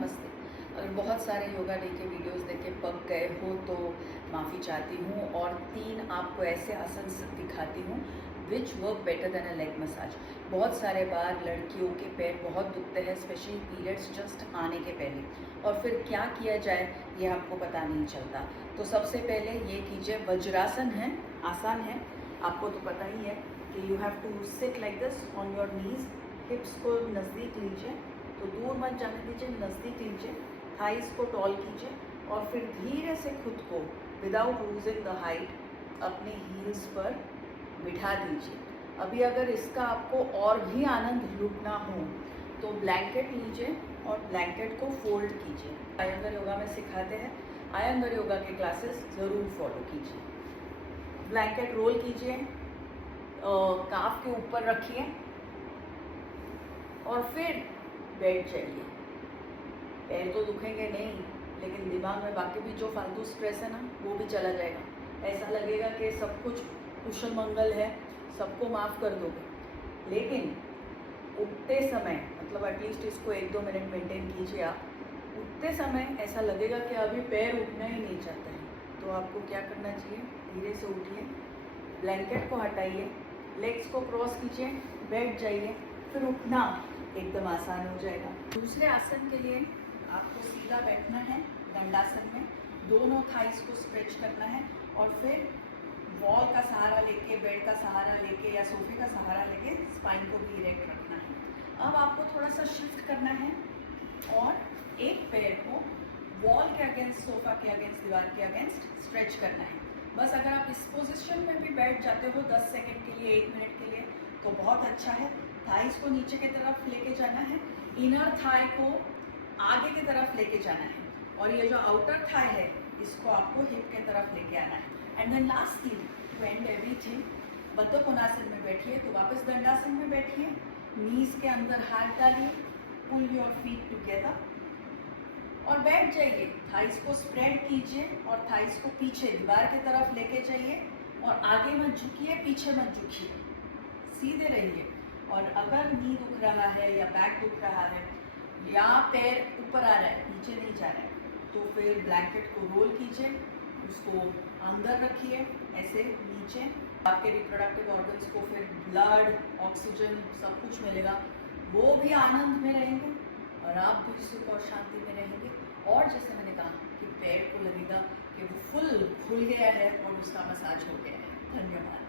नमस्ते। अगर बहुत सारे योगा डे के वीडियोस देख के पक गए हो तो माफ़ी चाहती हूँ और 3 आपको ऐसे आसन दिखाती हूँ which work better than a leg massage. बहुत सारे बार लड़कियों के पैर बहुत दुखते हैं, स्पेशली पीरियड्स जस्ट आने के पहले, और फिर क्या किया जाए ये आपको पता नहीं चलता। तो सबसे पहले ये कीजिए, वज्रासन है, आसान है, आपको तो पता ही है कि you have to sit like this on your knees. Hips को नज़दीक लीजिए, तो दूर मत जाने दीजिए, नज़दीक लीजिए, थाइस को टॉल कीजिए और फिर धीरे से खुद को विदाउट लूजिंग द हाइट अपने हील्स पर बिठा दीजिए। अभी अगर इसका आपको और भी आनंद लूटना हो तो ब्लैंकेट लीजिए और ब्लैंकेट को फोल्ड कीजिए। आयंगर योगा में सिखाते हैं, आयंगर योगा के क्लासेस ज़रूर फॉलो कीजिए। ब्लैंकेट रोल कीजिए, काफ के ऊपर रखिए और फिर बैठ जाइए। पैर तो दुखेंगे नहीं, लेकिन दिमाग में बाकी भी जो फालतू स्ट्रेस है ना, वो भी चला जाएगा। ऐसा लगेगा कि सब कुछ कुशल मंगल है, सबको माफ़ कर दोगे। लेकिन उठते समय, मतलब एटलीस्ट इसको 1-2 मिनट मेंटेन कीजिए आप। उठते समय ऐसा लगेगा कि अभी पैर उठना ही नहीं चाहते हैं, तो आपको क्या करना चाहिए, धीरे से उठिए, ब्लैंकेट को हटाइए, लेग्स को क्रॉस कीजिए, बैठ जाइए, फिर उठना एकदम आसान हो जाएगा। दूसरे आसन के लिए आपको सीधा बैठना है दंडासन में, दोनों थाइस को स्ट्रेच करना है और फिर वॉल का सहारा लेके, बेड का सहारा लेके या सोफे का सहारा लेके स्पाइन को भी इरेक्ट रखना है। अब आपको थोड़ा सा शिफ्ट करना है और एक पैर को वॉल के अगेंस्ट, सोफा के अगेंस्ट, दीवार के अगेंस्ट स्ट्रेच करना है। बस अगर आप इस पोजीशन में भी बैठ जाते हो 10 सेकेंड के लिए, 1 मिनट के लिए, तो बहुत अच्छा है। थाइस को नीचे की तरफ लेके जाना है, इनर थाई को आगे की तरफ लेके जाना है और ये जो आउटर थाई है इसको आपको हिप के तरफ लेके आना है। And then lastly to end everything, Baddha Konasana में बैठिए तो वापस दंडासन में बैठिए, नीज के अंदर हाथ डालिए, पुल योर फीट टुगेदर और बैठ जाइए। थाइस को स्प्रेड कीजिए और थाइस को पीछे दीवार की तरफ लेके जाइए और आगे मत झुकिए, पीछे मत झुकिए, सीधे रहिए। और अगर नी दुख रहा है या बैक दुख रहा है या पैर ऊपर आ रहा है, नीचे नहीं जा रहा है, तो फिर ब्लैंकेट को रोल कीजिए, उसको अंदर रखिए ऐसे नीचे। आपके रिप्रोडक्टिव ऑर्गन्स को फिर ब्लड, ऑक्सीजन सब कुछ मिलेगा, वो भी आनंद में रहेंगे और आप भी सुख और शांति में रहेंगे। और जैसे मैंने कहा कि पैर को लगेगा कि वो फुल खुल गया है और उसका मसाज हो गया है। धन्यवाद।